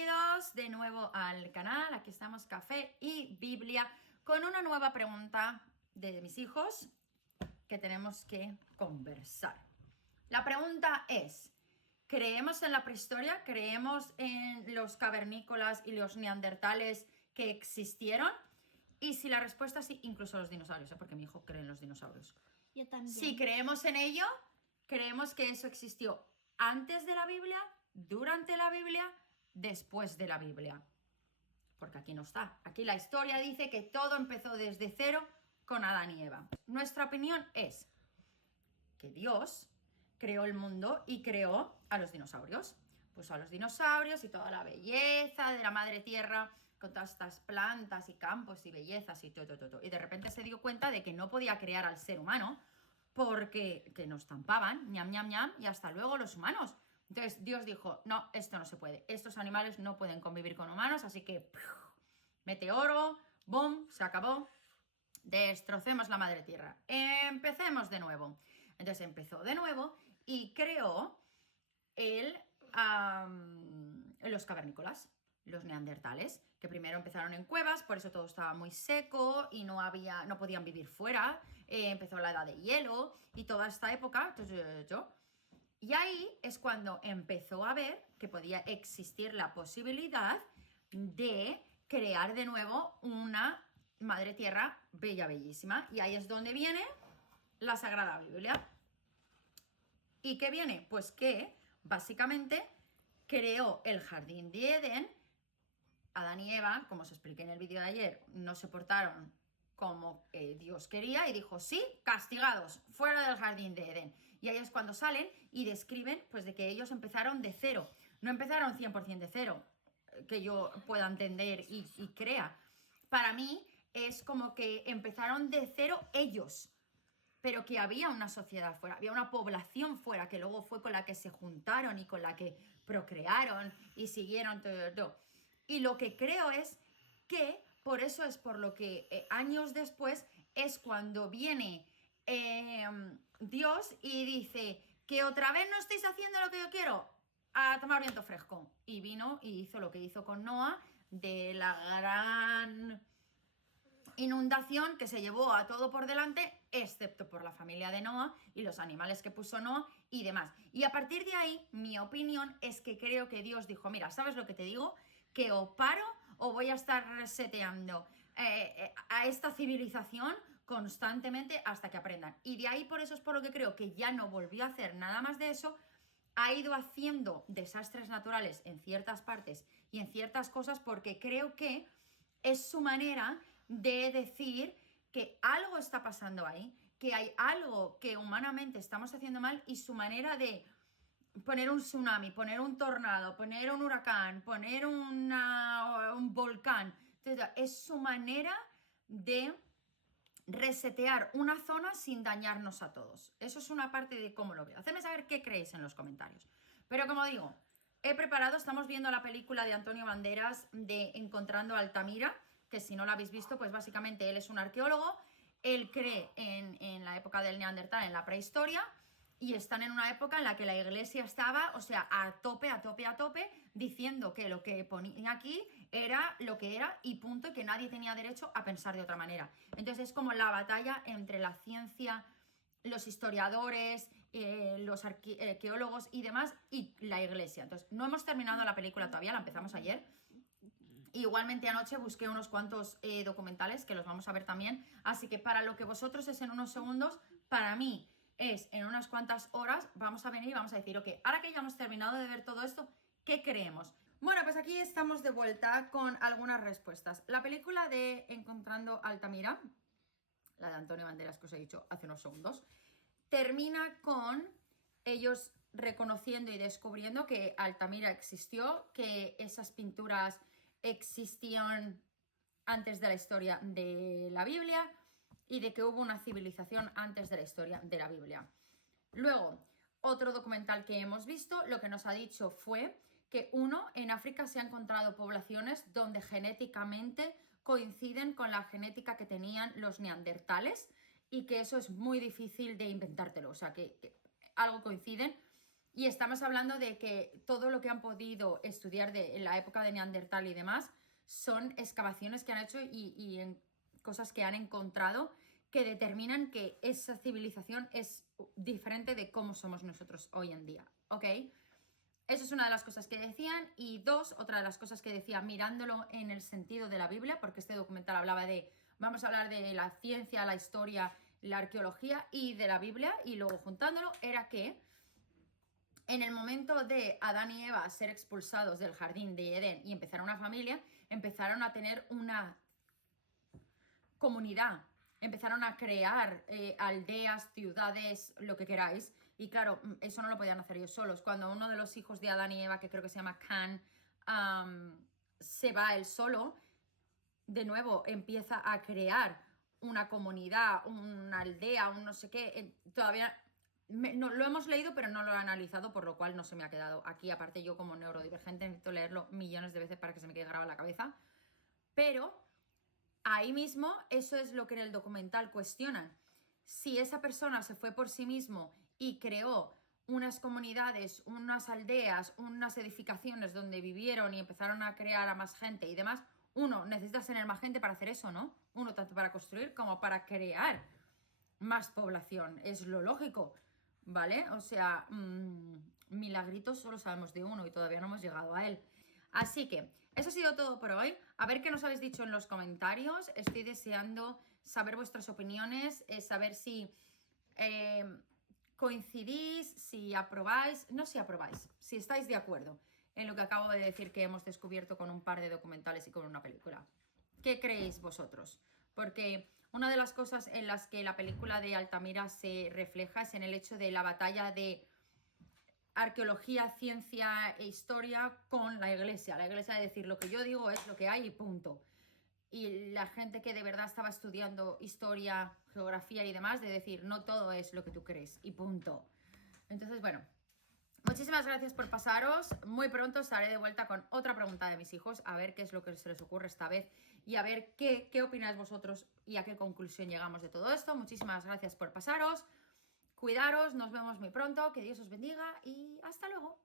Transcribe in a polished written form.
Bienvenidos de nuevo al canal. Aquí estamos, Café y Biblia, con una nueva pregunta de mis hijos que tenemos que conversar. La pregunta es: ¿creemos en la prehistoria? ¿Creemos en los cavernícolas y los neandertales que existieron? Y si la respuesta es sí, incluso los dinosaurios, porque mi hijo cree en los dinosaurios. Yo también. Si creemos en ello, creemos que eso existió antes de la Biblia, durante la Biblia, después de la Biblia. Porque aquí no está. Aquí la historia dice que todo empezó desde cero con Adán y Eva. Nuestra opinión es que Dios creó el mundo y creó a los dinosaurios. Puso a los dinosaurios y toda la belleza de la madre tierra, con todas estas plantas y campos y bellezas y todo. Y de repente se dio cuenta de que no podía crear al ser humano porque que nos tampaban, ñam, ñam, ñam, y hasta luego los humanos. Entonces Dios dijo, no, esto no se puede. Estos animales no pueden convivir con humanos, así que meteoro, boom, se acabó. Destrocemos la madre tierra. Empecemos de nuevo. Entonces empezó de nuevo y creó los cavernícolas, los neandertales, que primero empezaron en cuevas, por eso todo estaba muy seco y no podían vivir fuera. Empezó la edad de hielo y toda esta época. Y ahí es cuando empezó a ver que podía existir la posibilidad de crear de nuevo una madre tierra bella, bellísima. Y ahí es donde viene la Sagrada Biblia. ¿Y qué viene? Pues que básicamente creó el jardín de Edén. Adán y Eva, como os expliqué en el vídeo de ayer, no se portaron como Dios quería y dijo, sí, castigados, fuera del jardín de Edén. Y ahí es cuando salen y describen pues de que ellos empezaron de cero. No empezaron 100% de cero, que yo pueda entender y crea. Para mí es como que empezaron de cero ellos, pero que había una sociedad fuera, había una población fuera, que luego fue con la que se juntaron y con la que procrearon y siguieron todo. Y lo que creo es que por eso es por lo que años después es cuando viene Dios y dice que otra vez no estáis haciendo lo que yo quiero, a tomar viento fresco. Y vino y hizo lo que hizo con Noah, de la gran inundación que se llevó a todo por delante, excepto por la familia de Noah y los animales que puso Noah y demás. Y a partir de ahí, mi opinión es que creo que Dios dijo, mira, ¿sabes lo que te digo? Que o paro o voy a estar reseteando a esta civilización constantemente hasta que aprendan. Y de ahí por eso es por lo que creo que ya no volvió a hacer nada más de eso. Ha ido haciendo desastres naturales en ciertas partes y en ciertas cosas porque creo que es su manera de decir que algo está pasando ahí, que hay algo que humanamente estamos haciendo mal y su manera de poner un tsunami, poner un tornado, poner un huracán, poner un volcán. Entonces, es su manera de resetear una zona sin dañarnos a todos. Eso es una parte de cómo lo veo. Hacedme saber qué creéis en los comentarios. Pero como digo, he preparado, estamos viendo la película de Antonio Banderas de Encontrando a Altamira, que si no la habéis visto, pues básicamente él es un arqueólogo, él cree en la época del Neandertal, en la prehistoria, y están en una época en la que la iglesia estaba, o sea, a tope, diciendo que lo que ponía aquí era lo que era y punto, y que nadie tenía derecho a pensar de otra manera. Entonces es como la batalla entre la ciencia, los historiadores, los arqueólogos y demás, y la iglesia. Entonces, no hemos terminado la película todavía, la empezamos ayer. Igualmente anoche busqué unos cuantos documentales que los vamos a ver también. Así que para lo que vosotros es en unos segundos, para mí es en unas cuantas horas. Vamos a venir y vamos a decir, ok, ahora que ya hemos terminado de ver todo esto, ¿qué creemos? Bueno, pues aquí estamos de vuelta con algunas respuestas. La película de Encontrando a Altamira, la de Antonio Banderas que os he dicho hace unos segundos, termina con ellos reconociendo y descubriendo que Altamira existió, que esas pinturas existían antes de la historia de la Biblia y de que hubo una civilización antes de la historia de la Biblia. Luego, otro documental que hemos visto, lo que nos ha dicho fue que en África se han encontrado poblaciones donde genéticamente coinciden con la genética que tenían los neandertales y que eso es muy difícil de inventártelo, o sea que algo coinciden. Y estamos hablando de que todo lo que han podido estudiar en la época de Neandertal y demás son excavaciones que han hecho y en cosas que han encontrado que determinan que esa civilización es diferente de cómo somos nosotros hoy en día, ¿ok? Eso es una de las cosas que decían. Y dos, otra de las cosas que decía mirándolo en el sentido de la Biblia, porque este documental hablaba de, vamos a hablar de la ciencia, la historia, la arqueología y de la Biblia, y luego juntándolo, era que en el momento de Adán y Eva ser expulsados del jardín de Edén y empezar una familia, empezaron a tener una comunidad, empezaron a crear aldeas, ciudades, lo que queráis. Y claro, eso no lo podían hacer ellos solos. Cuando uno de los hijos de Adán y Eva, que creo que se llama Can, se va él solo, de nuevo empieza a crear una comunidad, una aldea, un no sé qué. Todavía no, lo hemos leído, pero no lo he analizado, por lo cual no se me ha quedado aquí. Aparte, yo como neurodivergente necesito leerlo millones de veces para que se me quede grabado en la cabeza. Pero ahí mismo, eso es lo que en el documental cuestionan. Si esa persona se fue por sí mismo y creó unas comunidades, unas aldeas, unas edificaciones donde vivieron y empezaron a crear a más gente y demás, uno, necesitas tener más gente para hacer eso, ¿no? Uno, tanto para construir como para crear más población. Es lo lógico, ¿vale? O sea, milagritos solo sabemos de uno y todavía no hemos llegado a él. Así que eso ha sido todo por hoy. A ver qué nos habéis dicho en los comentarios. Estoy deseando saber vuestras opiniones, saber si coincidís, si aprobáis, no si aprobáis, si estáis de acuerdo en lo que acabo de decir que hemos descubierto con un par de documentales y con una película. ¿Qué creéis vosotros? Porque una de las cosas en las que la película de Altamira se refleja es en el hecho de la batalla de arqueología, ciencia e historia con la iglesia. La iglesia de decir lo que yo digo es lo que hay y punto. Y la gente que de verdad estaba estudiando historia, geografía y demás, de decir no todo es lo que tú crees y punto. Entonces, bueno, muchísimas gracias por pasaros. Muy pronto estaré de vuelta con otra pregunta de mis hijos, a ver qué es lo que se les ocurre esta vez y a ver qué opináis vosotros y a qué conclusión llegamos de todo esto. Muchísimas gracias por pasaros. Cuidaros, nos vemos muy pronto, que Dios os bendiga y hasta luego.